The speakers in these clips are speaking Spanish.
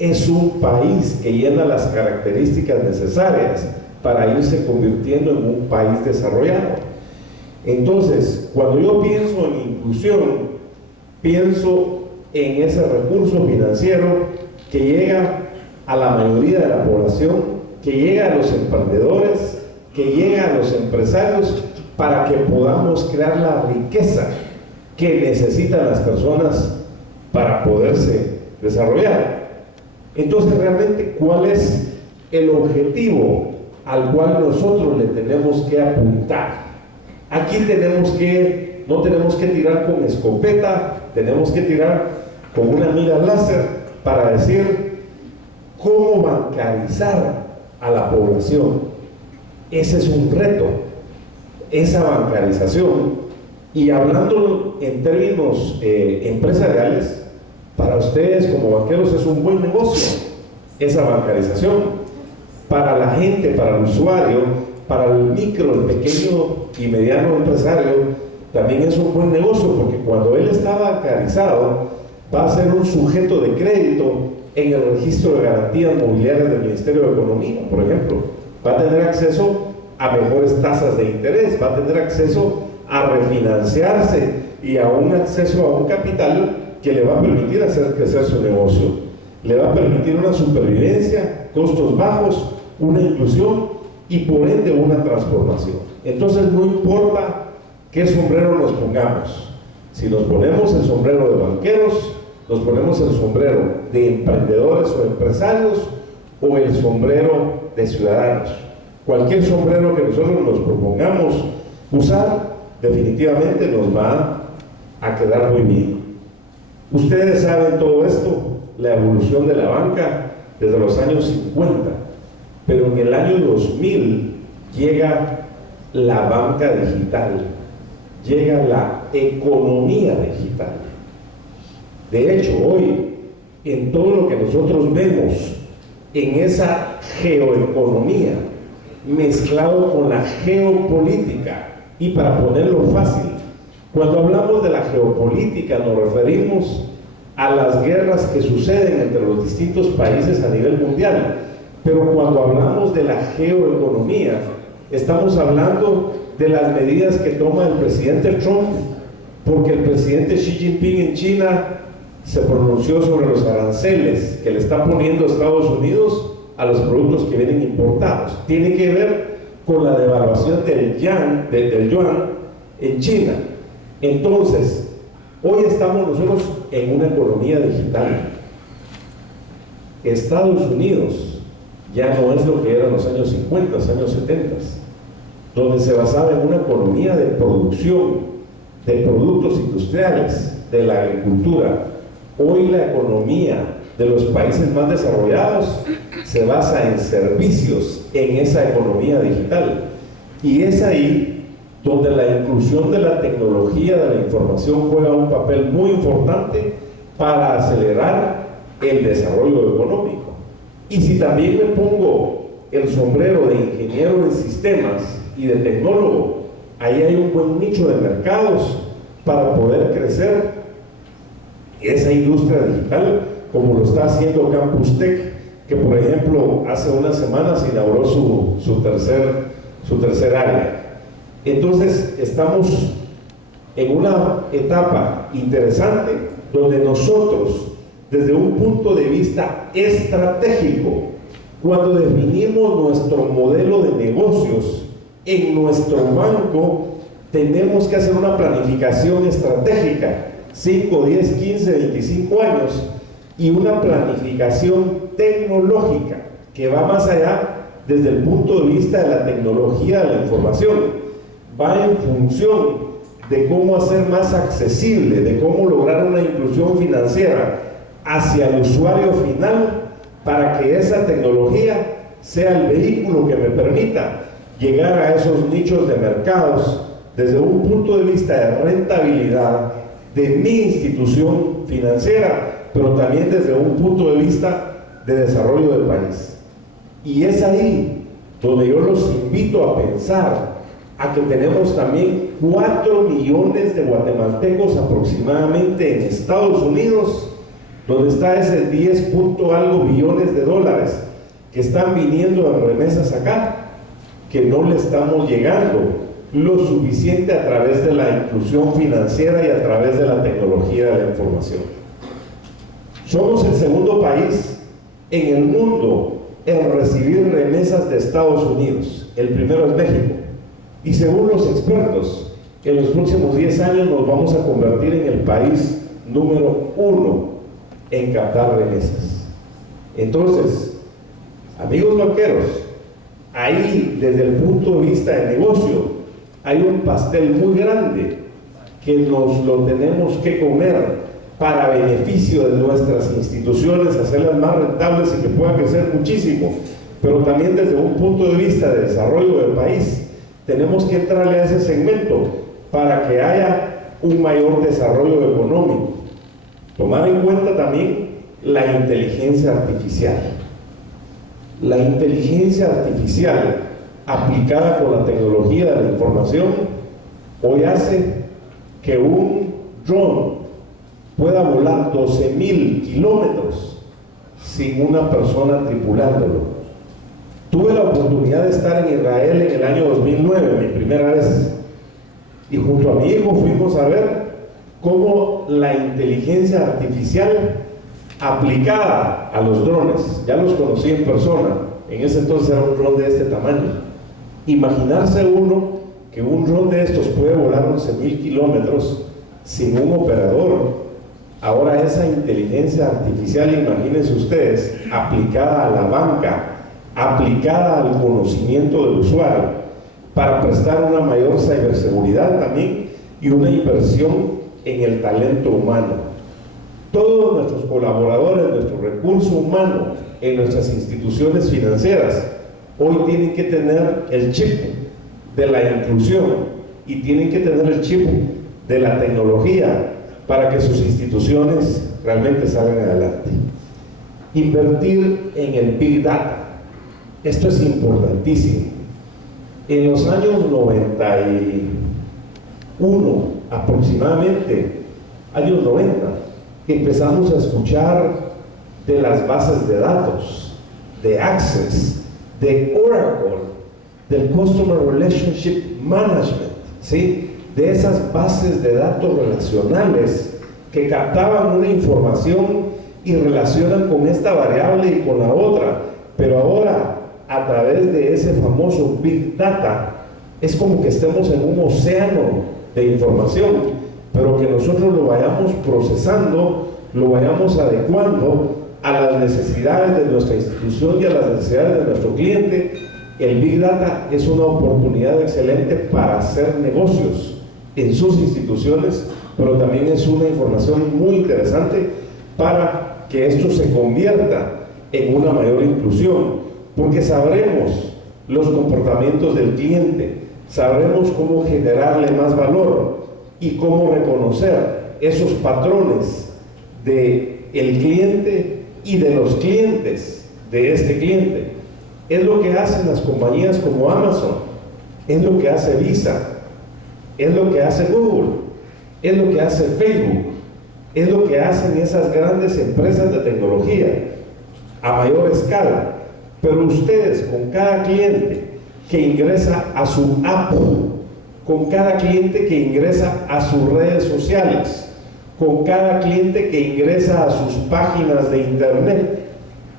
es un país que llena las características necesarias para irse convirtiendo en un país desarrollado. Entonces, cuando yo pienso en inclusión, pienso en ese recurso financiero que llega a la mayoría de la población, que llega a los emprendedores, que llega a los empresarios, para que podamos crear la riqueza que necesitan las personas para poderse desarrollar. Entonces, realmente, ¿cuál es el objetivo al cual nosotros le tenemos que apuntar? Aquí no tenemos que tirar con escopeta, tenemos que tirar con una mira láser para decir cómo bancarizar a la población. Ese es un reto, esa bancarización. Y hablando en términos empresariales, para ustedes como banqueros es un buen negocio esa bancarización. Para la gente, para el usuario, para el micro, el pequeño y mediano empresario, también es un buen negocio, porque cuando él está bancarizado, va a ser un sujeto de crédito en el registro de garantías mobiliarias del Ministerio de Economía, por ejemplo. Va a tener acceso a mejores tasas de interés, va a tener acceso a refinanciarse y a un acceso a un capital que le va a permitir hacer crecer su negocio. Le va a permitir una supervivencia, costos bajos, una inclusión y por ende una transformación. Entonces no importa qué sombrero nos pongamos, si nos ponemos el sombrero de banqueros, nos ponemos el sombrero de emprendedores o empresarios o el sombrero de ciudadanos. Cualquier sombrero que nosotros nos propongamos usar, definitivamente nos va a quedar muy bien. Ustedes saben todo esto, la evolución de la banca desde los años 50, pero en el año 2000 llega la banca digital, llega la economía digital. De hecho, hoy, en todo lo que nosotros vemos en esa geoeconomía, mezclado con la geopolítica, y para ponerlo fácil, cuando hablamos de la geopolítica nos referimos a las guerras que suceden entre los distintos países a nivel mundial, pero cuando hablamos de la geoeconomía, estamos hablando de las medidas que toma el presidente Trump, porque el presidente Xi Jinping en China se pronunció sobre los aranceles que le está poniendo Estados Unidos a los productos que vienen importados. Tiene que ver con la devaluación del yuan en China. Entonces, hoy estamos nosotros en una economía digital. Estados Unidos ya no es lo que era en los años 50, años 70, donde se basaba en una economía de producción de productos industriales, de la agricultura. Hoy la economía de los países más desarrollados se basa en servicios, en esa economía digital. Y es ahí donde la inclusión de la tecnología de la información juega un papel muy importante para acelerar el desarrollo económico. Y si también me pongo el sombrero de ingeniero en sistemas y de tecnólogo, ahí hay un buen nicho de mercados para poder crecer esa industria digital, como lo está haciendo Campus Tech, que por ejemplo hace unas semanas inauguró su tercer área. Entonces estamos en una etapa interesante donde nosotros, desde un punto de vista estratégico, cuando definimos nuestro modelo de negocios en nuestro banco, tenemos que hacer una planificación estratégica, 5, 10, 15, 25 años, y una planificación tecnológica que va más allá desde el punto de vista de la tecnología de la información. Va en función de cómo hacer más accesible, de cómo lograr una inclusión financiera hacia el usuario final, para que esa tecnología sea el vehículo que me permita llegar a esos nichos de mercados desde un punto de vista de rentabilidad de mi institución financiera, pero también desde un punto de vista de desarrollo del país. Y es ahí donde yo los invito a pensar a que tenemos también 4 millones de guatemaltecos aproximadamente en Estados Unidos, donde está ese 10 punto algo billones de dólares que están viniendo en remesas acá, que no le estamos llegando lo suficiente a través de la inclusión financiera y a través de la tecnología de la información. Somos el segundo país en el mundo en recibir remesas de Estados Unidos. El primero es México. Y según los expertos, en los próximos 10 años nos vamos a convertir en el país número 1 en captar remesas. Entonces, amigos banqueros, ahí desde el punto de vista de negocio, hay un pastel muy grande que nos lo tenemos que comer para beneficio de nuestras instituciones, hacerlas más rentables y que puedan crecer muchísimo, pero también desde un punto de vista de desarrollo del país, tenemos que entrarle a ese segmento para que haya un mayor desarrollo económico. Tomar en cuenta también la inteligencia artificial. La inteligencia artificial aplicada con la tecnología de la información hoy hace que un drone pueda volar 12,000 kilómetros sin una persona tripulándolo. Tuve la oportunidad de estar en Israel en el año 2009, mi primera vez, y junto a mi hijo fuimos a ver cómo la inteligencia artificial aplicada a los drones, ya los conocí en persona, en ese entonces era un dron de este tamaño. Imaginarse uno que un dron de estos puede volar 11,000 kilómetros sin un operador. Ahora esa inteligencia artificial, imagínense ustedes, aplicada a la banca, aplicada al conocimiento del usuario, para prestar una mayor ciberseguridad también y una inversión en el talento humano. Todos nuestros colaboradores, nuestro recurso humano en nuestras instituciones financieras, hoy tienen que tener el chip de la inclusión y tienen que tener el chip de la tecnología para que sus instituciones realmente salgan adelante. Invertir en el Big Data. Esto es importantísimo. En los años 91 aproximadamente, años 90, empezamos a escuchar de las bases de datos, de Access, de Oracle, del Customer Relationship Management, ¿sí? De esas bases de datos relacionales que captaban una información y relacionan con esta variable y con la otra, pero ahora a través de ese famoso Big Data es como que estemos en un océano de información, pero que nosotros lo vayamos procesando, lo vayamos adecuando a las necesidades de nuestra institución y a las necesidades de nuestro cliente. El Big Data es una oportunidad excelente para hacer negocios en sus instituciones, pero también es una información muy interesante para que esto se convierta en una mayor inclusión, porque sabremos los comportamientos del cliente, sabremos cómo generarle más valor y cómo reconocer esos patrones del cliente y de los clientes de este cliente. Es lo que hacen las compañías como Amazon, es lo que hace Visa, es lo que hace Google, es lo que hace Facebook, es lo que hacen esas grandes empresas de tecnología a mayor escala. Pero ustedes, con cada cliente que ingresa a su app, con cada cliente que ingresa a sus redes sociales, con cada cliente que ingresa a sus páginas de internet,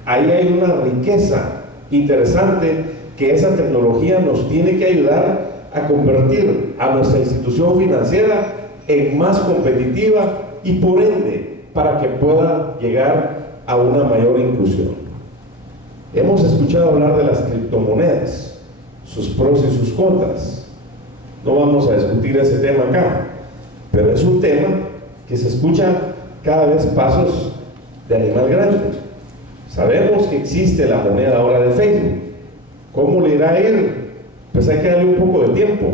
ahí hay una riqueza interesante que esa tecnología nos tiene que ayudar a convertir a nuestra institución financiera en más competitiva y por ende para que pueda llegar a una mayor inclusión. Hemos escuchado hablar de las criptomonedas, sus pros y sus contras. No vamos a discutir ese tema acá, pero es un tema que se escucha cada vez pasos de animal grande. Sabemos que existe la moneda ahora de Facebook. ¿Cómo le irá a ir? Pues hay que darle un poco de tiempo.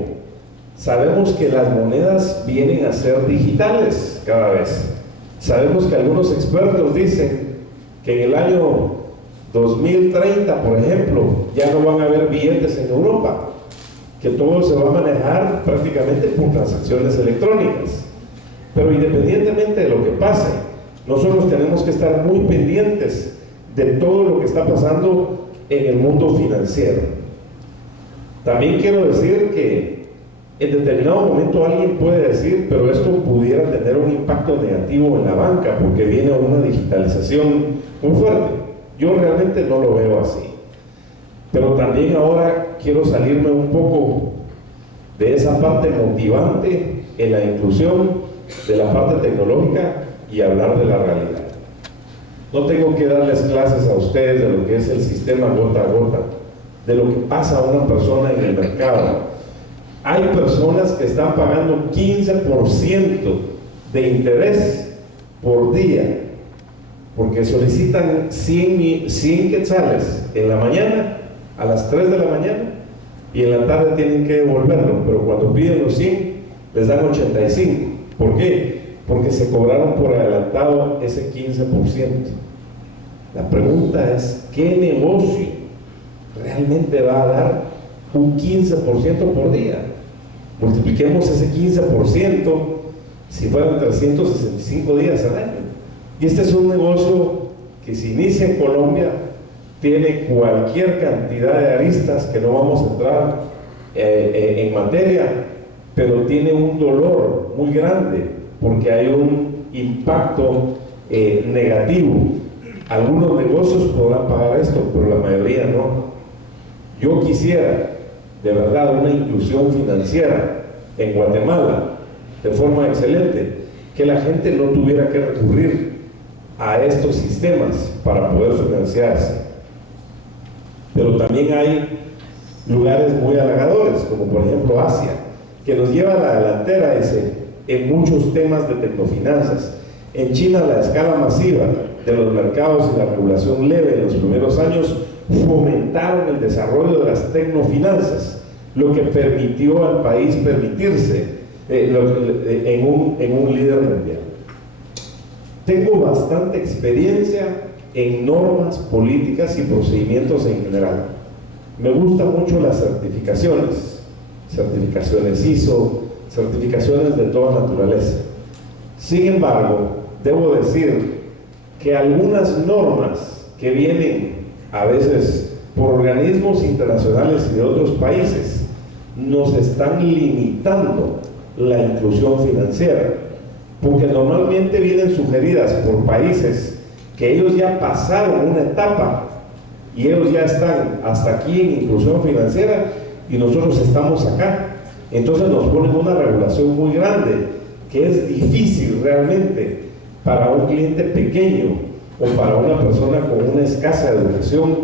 Sabemos que las monedas vienen a ser digitales cada vez. Sabemos que algunos expertos dicen que en el año 2030, por ejemplo, ya no van a haber billetes en Europa, que todo se va a manejar prácticamente por transacciones electrónicas. Pero independientemente de lo que pase, nosotros tenemos que estar muy pendientes de todo lo que está pasando en el mundo financiero. También quiero decir que en determinado momento alguien puede decir, pero esto pudiera tener un impacto negativo en la banca porque viene una digitalización muy fuerte. Yo realmente no lo veo así. Pero también ahora quiero salirme un poco de esa parte motivante en la inclusión, de la parte tecnológica y hablar de la realidad. No tengo que darles clases a ustedes de lo que es el sistema gota a gota, de lo que pasa a una persona en el mercado. Hay personas que están pagando 15% de interés por día, porque solicitan 100 quetzales en la mañana, a las 3 de la mañana, y en la tarde tienen que devolverlo, pero cuando piden los 100, les dan 85. ¿Por qué? Porque se cobraron por adelantado ese 15%. La pregunta es, ¿qué negocio realmente va a dar un 15% por día? Multipliquemos ese 15% si fueran 365 días al año. Y este es un negocio que si inicia en Colombia tiene cualquier cantidad de aristas que no vamos a entrar en materia, pero tiene un dolor muy grande porque hay un impacto negativo. Algunos negocios podrán pagar esto, pero la mayoría no. Yo quisiera de verdad una inclusión financiera en Guatemala de forma excelente, que la gente no tuviera que recurrir a estos sistemas para poder financiarse. Pero también hay lugares muy halagadores, como por ejemplo Asia, que nos lleva a la delantera en muchos temas de tecnofinanzas. En China la escala masiva de los mercados y la regulación leve en los primeros años fomentaron el desarrollo de las tecnofinanzas, lo que permitió al país permitirse en un líder mundial. Tengo bastante experiencia en normas, políticas y procedimientos en general. Me gustan mucho las certificaciones ISO, certificaciones de toda naturaleza. Sin embargo, debo decir que algunas normas que vienen a veces por organismos internacionales y de otros países nos están limitando la inclusión financiera, porque normalmente vienen sugeridas por países que ellos ya pasaron una etapa y ellos ya están hasta aquí en inclusión financiera y nosotros estamos acá. Entonces nos ponen una regulación muy grande que es difícil realmente para un cliente pequeño o para una persona con una escasa educación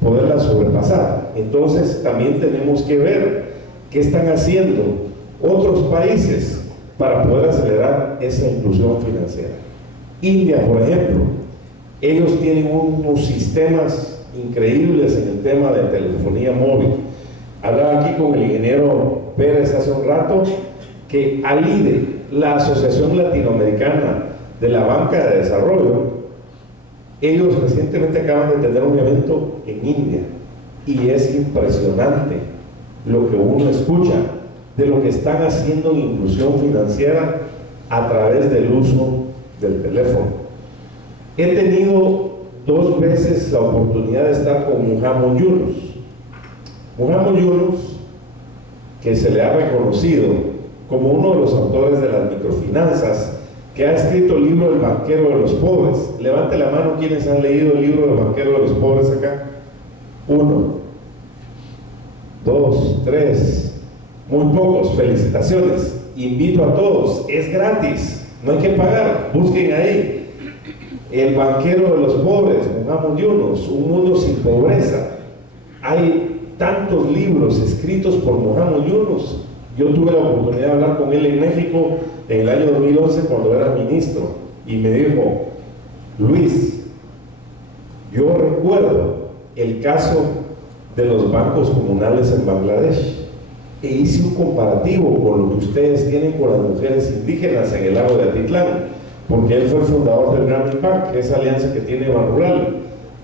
poderla sobrepasar. Entonces también tenemos que ver qué están haciendo otros países para poder acelerar esa inclusión financiera. India, por ejemplo, ellos tienen unos sistemas increíbles en el tema de telefonía móvil. Hablaba aquí con el ingeniero Pérez hace un rato que ALIDE, la Asociación Latinoamericana de la Banca de Desarrollo, ellos recientemente acaban de tener un evento en India y es impresionante lo que uno escucha de lo que están haciendo en inclusión financiera a través del uso del teléfono. He tenido 2 veces la oportunidad de estar con Muhammad Yunus. Muhammad Yunus, que se le ha reconocido como uno de los autores de las microfinanzas, que ha escrito el libro El banquero de los pobres. Levante la mano quienes han leído el libro El banquero de los pobres acá. 1, 2, 3, muy pocos, felicitaciones. Invito a todos, es gratis, no hay que pagar, busquen ahí. El banquero de los pobres, Muhammad Yunus, Un mundo sin pobreza. Hay tantos libros escritos por Muhammad Yunus. Yo tuve la oportunidad de hablar con él en México en el año 2011 cuando era ministro y me dijo: Luis, yo recuerdo el caso de los bancos comunales en Bangladesh e hice un comparativo con lo que ustedes tienen con las mujeres indígenas en el lago de Atitlán, porque él fue el fundador del Grameen Bank, esa alianza que tiene Banrural,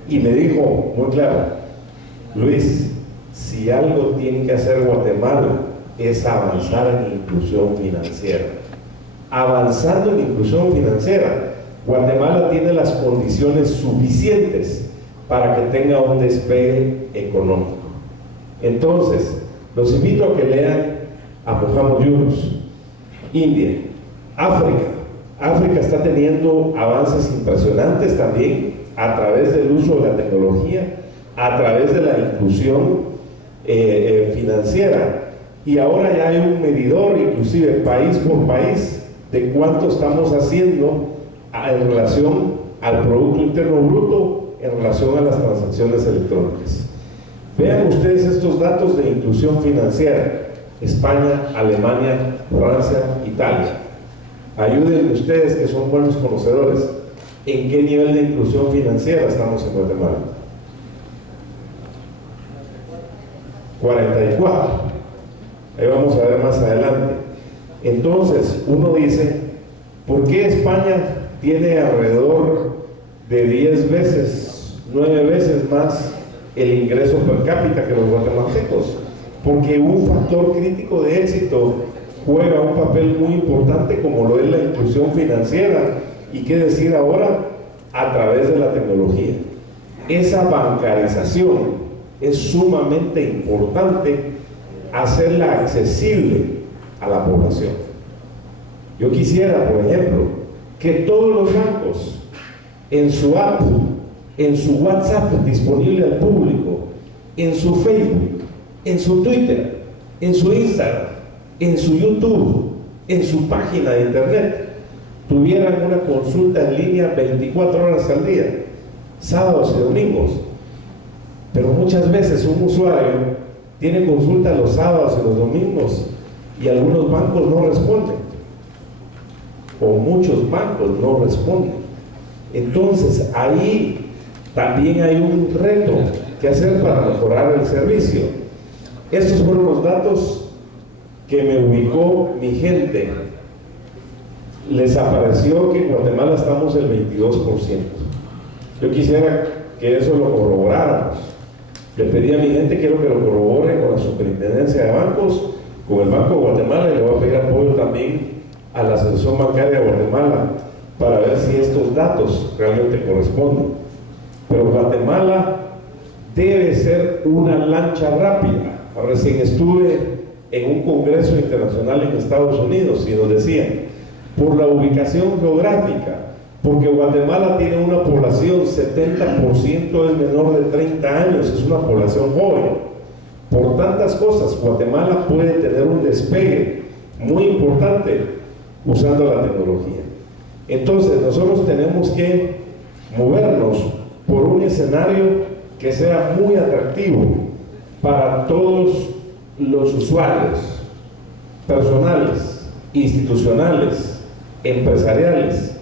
y me dijo muy claro: Luis, si algo tiene que hacer Guatemala es avanzar en inclusión financiera. Avanzando en inclusión financiera, Guatemala tiene las condiciones suficientes para que tenga un despegue económico. Entonces, los invito a que lean a Muhammad Yunus. India, África. África está teniendo avances impresionantes también a través del uso de la tecnología, a través de la inclusión financiera. Y ahora ya hay un medidor, inclusive país por país, de cuánto estamos haciendo en relación al Producto Interno Bruto, en relación a las transacciones electrónicas. Vean ustedes estos datos de inclusión financiera: España, Alemania, Francia, Italia. Ayúdenme ustedes, que son buenos conocedores, en qué nivel de inclusión financiera estamos en Guatemala. 44. Ahí vamos a ver más adelante. Entonces, uno dice, ¿por qué España tiene alrededor de 10 veces, 9 veces más el ingreso per cápita que los guatemaltecos? Porque un factor crítico de éxito juega un papel muy importante, como lo es la inclusión financiera, y qué decir ahora, a través de la tecnología. Esa bancarización es sumamente importante, hacerla accesible a la población. Yo quisiera, por ejemplo, que todos los bancos, en su app, en su WhatsApp disponible al público, en su Facebook, en su Twitter, en su Instagram, en su YouTube, en su página de internet, tuvieran una consulta en línea 24 horas al día, sábados y domingos. Pero muchas veces un usuario tiene consulta los sábados y los domingos y algunos bancos no responden, o muchos bancos no responden. Entonces ahí también hay un reto que hacer para mejorar el servicio. Estos fueron los datos que me ubicó mi gente. Les apareció que en Guatemala estamos el 22%. Yo quisiera que eso lo corroboráramos. Le pedí a mi gente, quiero que lo corrobore con la Superintendencia de Bancos, con el Banco de Guatemala, y le voy a pedir apoyo también a la Asociación Bancaria de Guatemala para ver si estos datos realmente corresponden. Pero Guatemala debe ser una lancha rápida. Recién estuve en un congreso internacional en Estados Unidos y nos decían, por la ubicación geográfica, porque Guatemala tiene una población, 70% es menor de 30 años, es una población joven. Por tantas cosas, Guatemala puede tener un despegue muy importante usando la tecnología. Entonces, nosotros tenemos que movernos por un escenario que sea muy atractivo para todos los usuarios, personales, institucionales, empresariales,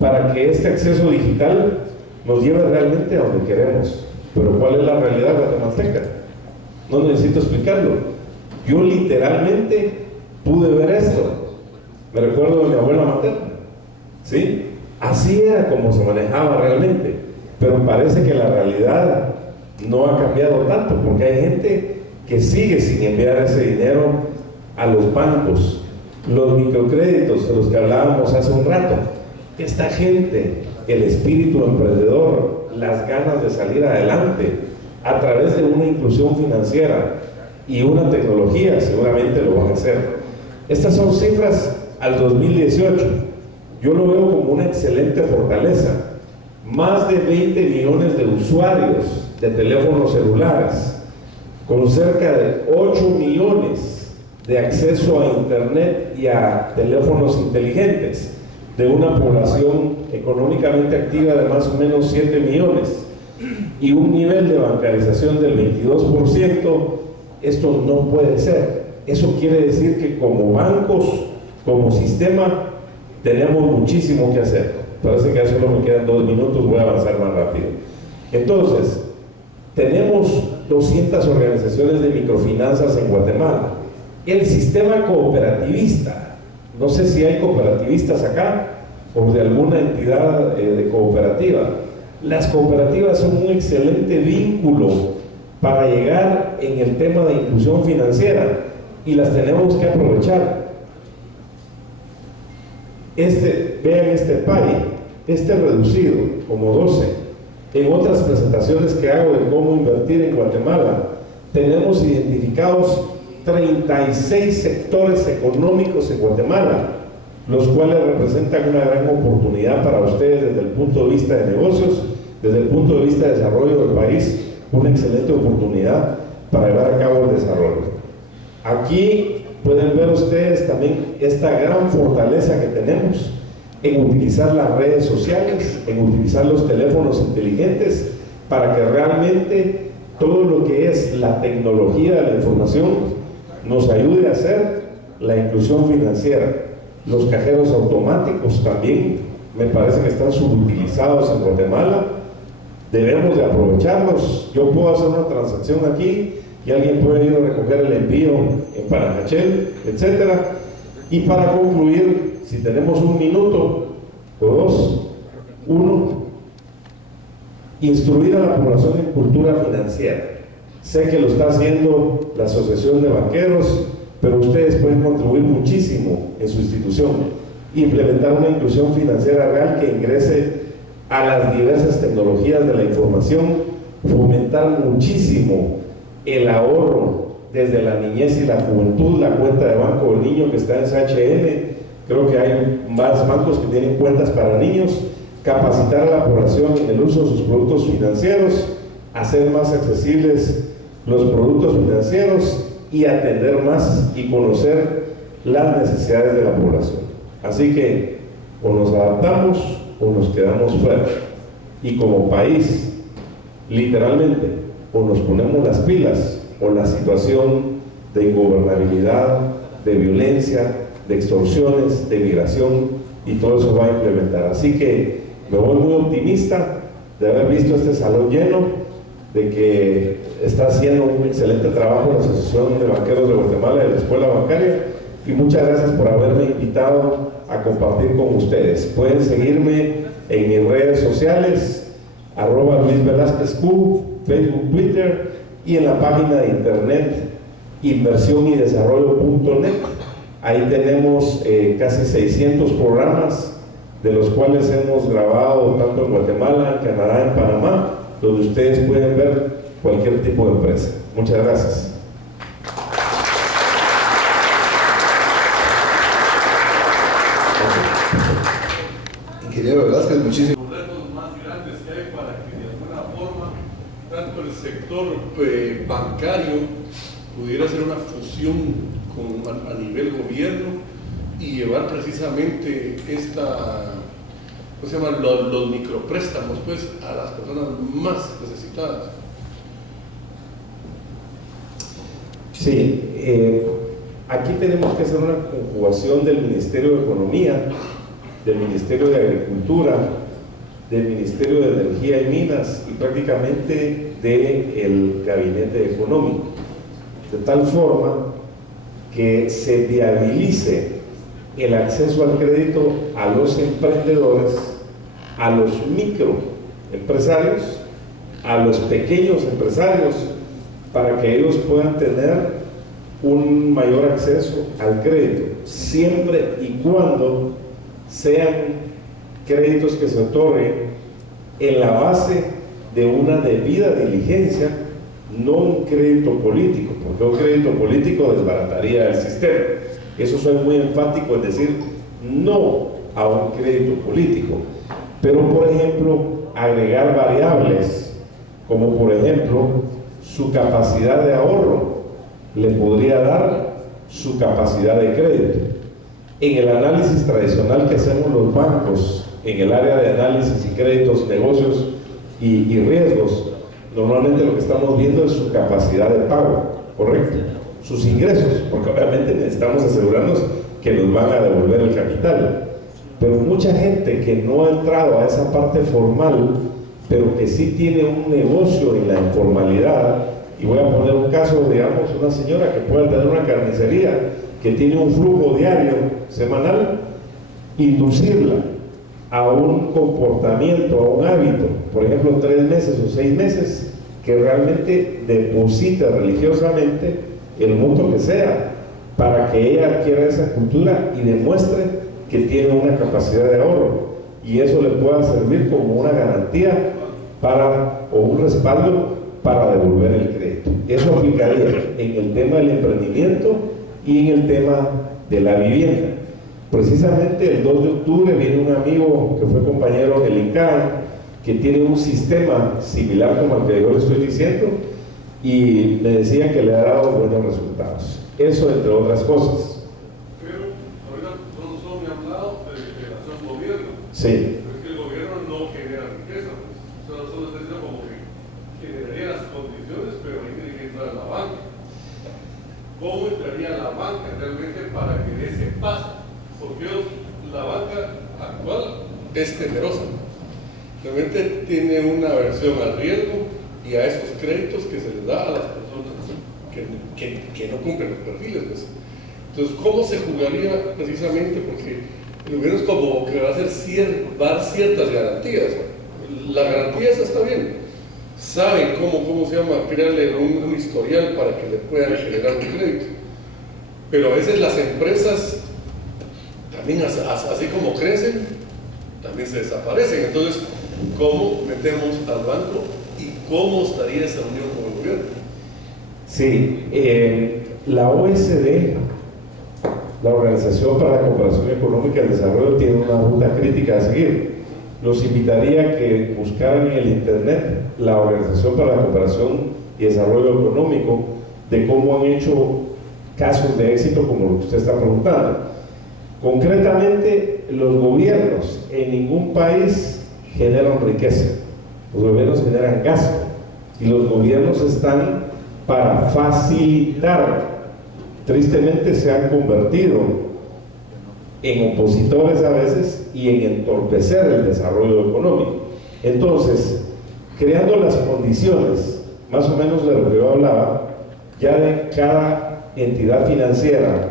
para que este acceso digital nos lleve realmente a donde queremos. Pero ¿cuál es la realidad guatemalteca? No necesito explicarlo. Yo literalmente pude ver esto. Me recuerdo de mi abuela materna, ¿sí? Así era como se manejaba realmente. Pero parece que la realidad no ha cambiado tanto, porque hay gente que sigue sin enviar ese dinero a los bancos. Los microcréditos de los que hablábamos hace un rato, esta gente, el espíritu emprendedor, las ganas de salir adelante a través de una inclusión financiera y una tecnología, seguramente lo van a hacer. Estas son cifras al 2018. Yo lo veo como una excelente fortaleza. Más de 20 millones de usuarios de teléfonos celulares, con cerca de 8 millones de acceso a internet y a teléfonos inteligentes, de una población económicamente activa de más o menos 7 millones, y un nivel de bancarización del 22%, esto no puede ser. Eso quiere decir que como bancos, como sistema, tenemos muchísimo que hacer. Parece que ya solo me quedan 2 minutos, voy a avanzar más rápido. Entonces, tenemos 200 organizaciones de microfinanzas en Guatemala. El sistema cooperativista, no sé si hay cooperativistas acá o de alguna entidad de cooperativa. Las cooperativas son un excelente vínculo para llegar en el tema de inclusión financiera y las tenemos que aprovechar. Vean este PAI, reducido, como 12. En otras presentaciones que hago de cómo invertir en Guatemala, tenemos identificados 36 sectores económicos en Guatemala, los cuales representan una gran oportunidad para ustedes desde el punto de vista de negocios, desde el punto de vista de desarrollo del país, una excelente oportunidad para llevar a cabo el desarrollo. Aquí pueden ver ustedes también esta gran fortaleza que tenemos en utilizar las redes sociales, en utilizar los teléfonos inteligentes para que realmente todo lo que es la tecnología de la información nos ayude a hacer la inclusión financiera. Los cajeros automáticos también me parece que están subutilizados en Guatemala, debemos de aprovecharlos. Yo puedo hacer una transacción aquí y alguien puede ir a recoger el envío en Panajachel, etcétera. Y para concluir, si tenemos un minuto o dos, uno, instruir a la población en cultura financiera. Sé que lo está haciendo la Asociación de Banqueros, pero ustedes pueden contribuir muchísimo en su institución, implementar una inclusión financiera real que ingrese a las diversas tecnologías de la información, fomentar muchísimo el ahorro desde la niñez y la juventud, la cuenta de banco del niño que está en SHN, creo que hay más bancos que tienen cuentas para niños, capacitar a la población en el uso de sus productos financieros, hacer más accesibles los productos financieros y atender más y conocer las necesidades de la población. Así que o nos adaptamos o nos quedamos fuera. Y como país, literalmente, o nos ponemos las pilas o la situación de ingobernabilidad, de violencia, de extorsiones, de migración, y todo eso va a implementar. Así que me voy muy optimista de haber visto este salón lleno, de que está haciendo un excelente trabajo la Asociación de Banqueros de Guatemala y de la Escuela Bancaria, y muchas gracias por haberme invitado a compartir con ustedes. Pueden seguirme en mis redes sociales, @LuisVelázquezQ, Facebook, Twitter, y en la página de internet inversionydesarrollo.net. Ahí tenemos casi 600 programas, de los cuales hemos grabado tanto en Guatemala, en Canadá, en Panamá, donde ustedes pueden ver cualquier tipo de empresa. Muchas gracias. Ingeniero Velázquez, muchísimas Los retos más grandes que hay para que de alguna forma tanto el sector bancario pudiera hacer una fusión a nivel gobierno y llevar precisamente los micropréstamos pues a las personas más necesitadas. Sí, aquí tenemos que hacer una conjugación del Ministerio de Economía, del Ministerio de Agricultura, del Ministerio de Energía y Minas y prácticamente del Gabinete Económico, de tal forma que se viabilice el acceso al crédito a los emprendedores, a los microempresarios, a los pequeños empresarios, para que ellos puedan tener un mayor acceso al crédito, siempre y cuando sean créditos que se otorguen en la base de una debida diligencia, no un crédito político, porque un crédito político desbarataría el sistema. Eso soy muy enfático en decir no a un crédito político, pero por ejemplo agregar variables como por ejemplo su capacidad de ahorro le podría dar su capacidad de crédito. En el análisis tradicional que hacemos los bancos en el área de análisis y créditos, negocios y riesgos, normalmente lo que estamos viendo es su capacidad de pago, ¿correcto? Sus ingresos, porque obviamente necesitamos asegurarnos que nos van a devolver el capital. Pero mucha gente que no ha entrado a esa parte formal, pero que sí tiene un negocio en la informalidad, y voy a poner un caso, digamos, una señora que puede tener una carnicería, que tiene un flujo diario, semanal, inducirla a un comportamiento, a un hábito, por ejemplo 3 meses o 6 meses, que realmente deposite religiosamente el monto que sea, para que ella adquiera esa cultura y demuestre que tiene una capacidad de ahorro. y eso le pueda servir como una garantía o un respaldo para devolver el crédito. Eso aplicaría en el tema del emprendimiento y en el tema de la vivienda. Precisamente el 2 de octubre viene un amigo que fue compañero del INCAE, que tiene un sistema similar como el que yo le estoy diciendo, y me decía que le ha dado buenos resultados. Eso entre otras cosas. Pero ahorita solo me ha hablado de relación gobierno. Sí. Pero es que el gobierno no genera riqueza, pues. Solo está diciendo como que generaría las condiciones, pero ahí tiene que entrar la banca. ¿Cómo entraría la banca realmente para que dé ese paso? Porque la banca actual es temerosa. Realmente tiene una aversión al riesgo y a esos créditos que se les da a las personas que no cumplen los perfiles. Pues. Entonces, ¿cómo se jugaría precisamente? Porque el gobierno es como que va a dar ciertas garantías. La garantía esa está bien. Saben cómo se llama, crearle un historial para que le puedan generar un crédito. Pero a veces las empresas también, así como crecen, también se desaparecen. Entonces, ¿cómo metemos al banco y cómo estaría esa unión con el gobierno? Sí, la OECD, la Organización para la Cooperación Económica y el Desarrollo, tiene una ruta crítica a seguir. Los invitaría a que buscaran en el internet la Organización para la Cooperación y Desarrollo Económico, de cómo han hecho casos de éxito como lo que usted está preguntando. Concretamente, los gobiernos en ningún país generan riqueza, los gobiernos generan gasto, y los gobiernos están para facilitar. Tristemente se han convertido en opositores a veces y en entorpecer el desarrollo económico. Entonces, creando las condiciones, más o menos de lo que yo hablaba, ya de cada entidad financiera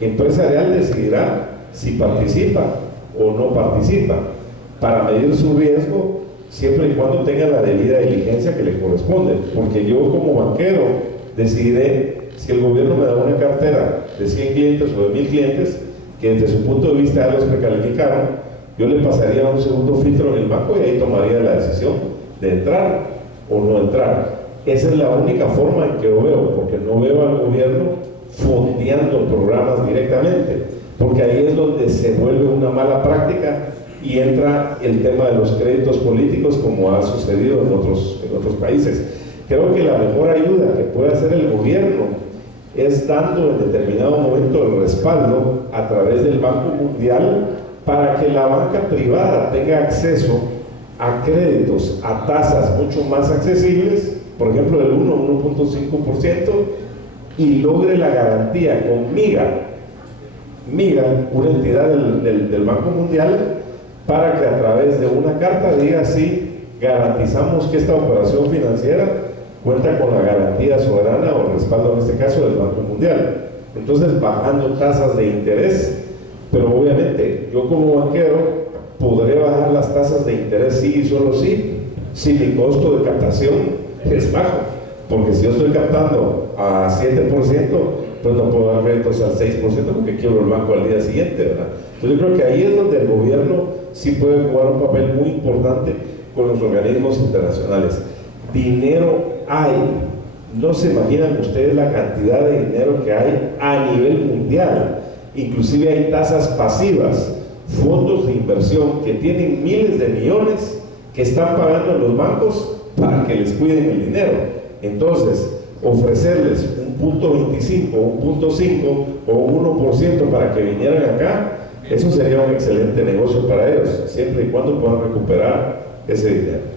empresarial decidirá si participa o no participa, para medir su riesgo siempre y cuando tenga la debida diligencia que le corresponde. Porque yo como banquero decidiré si el gobierno me da una cartera de 100 clientes o de 1000 clientes que desde su punto de vista ya los precalificaron, yo le pasaría un segundo filtro en el banco y ahí tomaría la decisión de entrar o no entrar. Esa es la única forma en que yo veo, porque no veo al gobierno fondeando programas directamente, porque ahí es donde se vuelve una mala práctica y entra el tema de los créditos políticos, como ha sucedido en otros países. Creo que la mejor ayuda que puede hacer el gobierno es dando en determinado momento el respaldo a través del Banco Mundial para que la banca privada tenga acceso a créditos a tasas mucho más accesibles, por ejemplo del 1,5%, y logre la garantía con MIGA, una entidad del Banco Mundial, para que a través de una carta diga sí, garantizamos que esta operación financiera cuenta con la garantía soberana o el respaldo, en este caso, del Banco Mundial. Entonces, bajando tasas de interés, pero obviamente yo como banquero podré bajar las tasas de interés sí y solo sí, si mi costo de captación es bajo, porque si yo estoy captando a 7%, pues no puedo dar créditos al 6% porque quiebro el banco al día siguiente, ¿verdad? Entonces yo creo que ahí es donde el gobierno sí puede jugar un papel muy importante con los organismos internacionales. Dinero hay, no se imaginan ustedes la cantidad de dinero que hay a nivel mundial. Inclusive hay tasas pasivas, fondos de inversión que tienen miles de millones que están pagando a los bancos para que les cuiden el dinero. Entonces, ofrecerles un 0.25, un 0.5 o un 1% para que vinieran acá, eso sería un excelente negocio para ellos, siempre y cuando puedan recuperar ese dinero.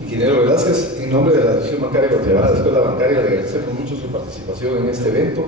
Ingeniero Velázquez, en nombre de la Asociación Bancaria Guatemala, la Escuela Bancaria, le agradecemos mucho su participación en este evento.